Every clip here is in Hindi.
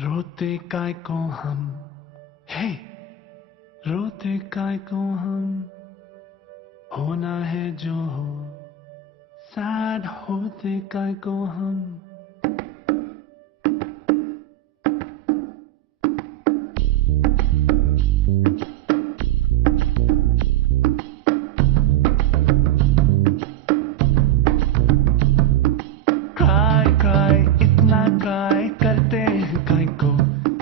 रोते काय को हम, हे रोते काय को हम, होना है जो हो, सैड होते काय को हम। क्राई क्राई इतना क्राई करते हैं काय को,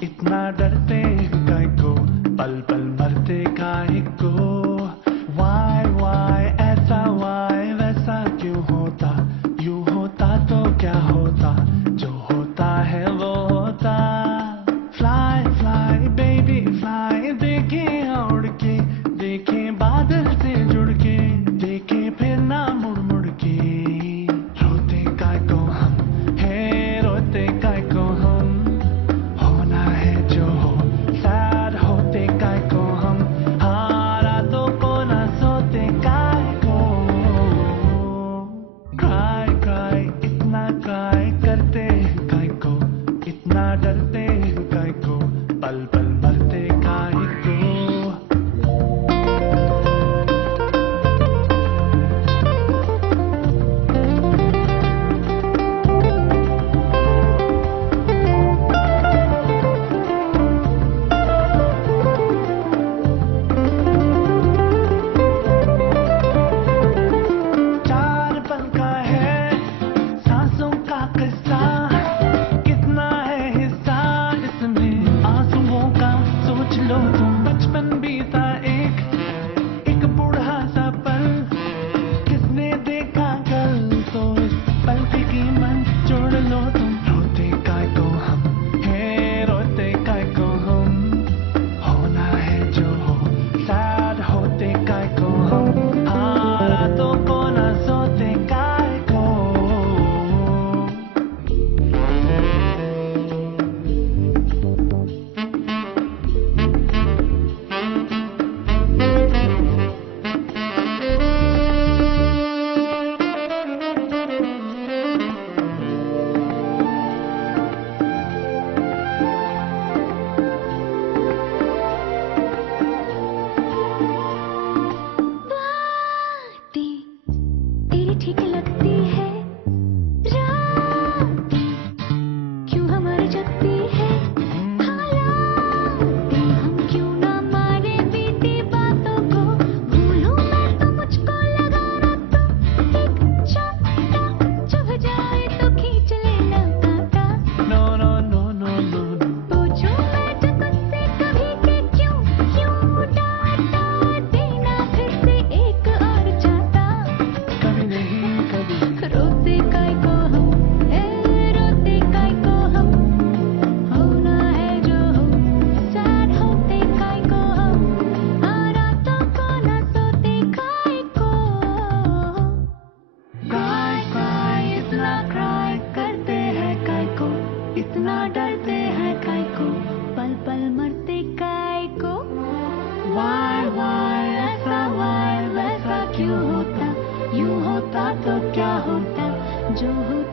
इतना डरते हैं काय को, पल पल मरते काय को। वाई ऐसा वाई वैसा क्यों होता, यूं होता तो क्या होता, जो होता है वो होता। फ्लाई फ्लाई बेबी फ्लाई, देखें उड़ के, देखें बादल से जुड़ के, देखें फिर ना मुड़ मुड़ के। रोते काय को हम, हे रोते काय को हम, होना है जो हो, सैड होते काय को हम, हाँ रातों को ना सोते काय को। क्राई क्राई इतना क्राई करते हैं काय को, इतना डरते हैं काय को, पल पल मरते काय को। चार पल का है सांसों का किस्सा, कितना है हिस्सा इसमें आंसुओं का, सोच लो तुम। बचपन बीता एक बूढ़ा सा पल, किसने देखा कल, तो इस पल की कीमत जोड़ लो तुम। रोते काय को हम, हे रोते काय को हम, होना है जो हो, सैड होते काय को हम, हाँ रातों को ना सोते काय को। बातें तेरी ठीक लगती है, रातें क्यों हमारी जगती है, हालातें हम क्यों ना माने बीती बातों को। भूलूं मैं तो मुझको लगा ना, तो एक चांटा चुभ जाए तो खींच लेना कांटा। No no no no no no, पूछूं मैं जो तुझसे कभी कि क्यों डांटा देना फिर से एक और चाहता। कभी नहीं कभी। रोते काय को हम, हे रोते काय को हम, होना है जो हो, सैड होते काय को हम, हाँ रातों को ना सोते काय को। क्राई क्राई इतना क्राई करते हैं काय को, इतना डरते हैं काय को, पल पल मरते काय को। वाई ऐसा वाई वैसा क्यों होता, यूं होता तो क्या होता, जो होता